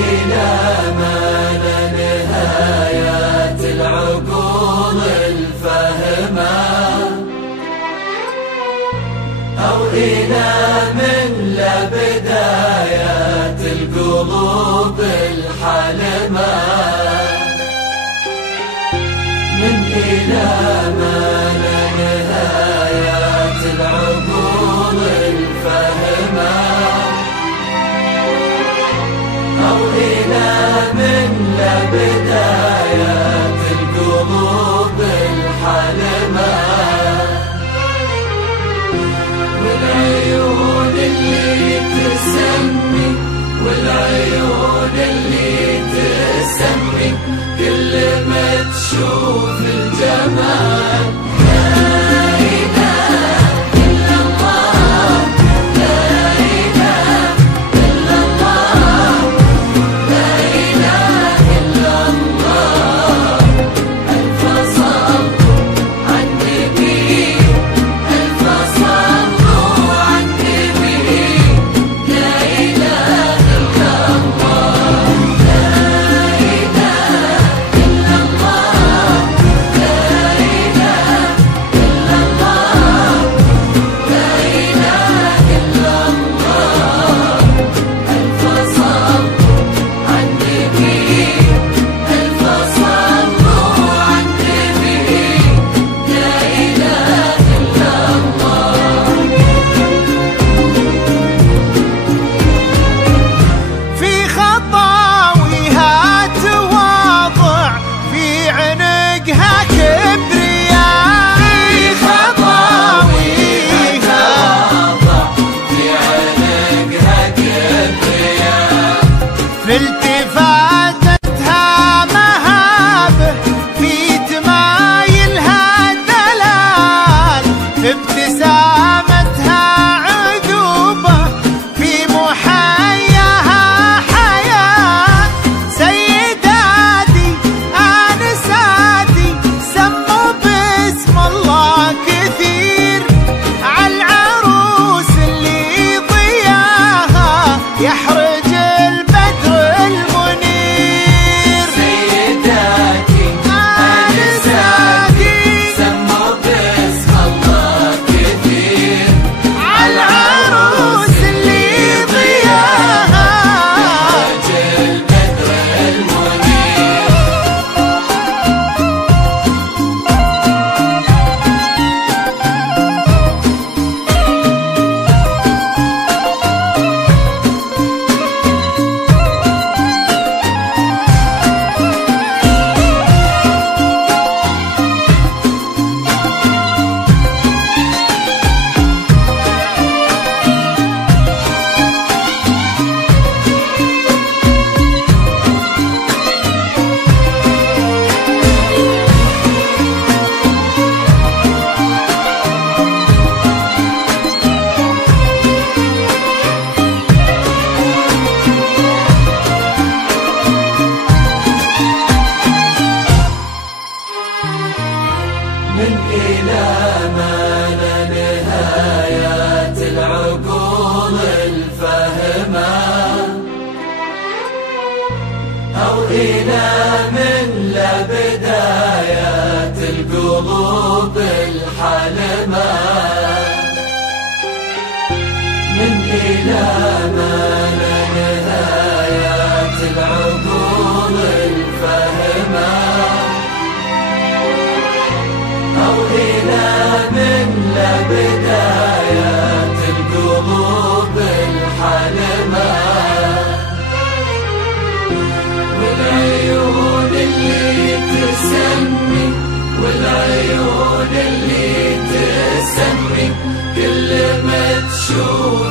إلى ما لا نهايات العقول الفهمة، أو إلى من لا بدايات القلوب الحلمة، من إلى ما لا نهايات العقول الفهمة، أو إلى من لا بدايات القلوب الحلمة، والعيون اللي تسمي، والعيون اللي تسمي كل ما تشوف الجمال. في التفاتتها مهابه، في تمايلها دلال، في ابتسامتها عذوبه، في محياها حياه. سيداتي آنساتي سموا باسم الله كثير عالعروس اللي ضياها يحرج من إلى ما لا نهايات العقول الفهمة، أو إلى من لا بدايات القلوب الحلمة، من إلى ما لا نهايات العقول الفهمة، أو إلى من لا بدايات القلوب الحلمة، والعيون اللي تسمي، والعيون اللي تسمي كل ما تشوف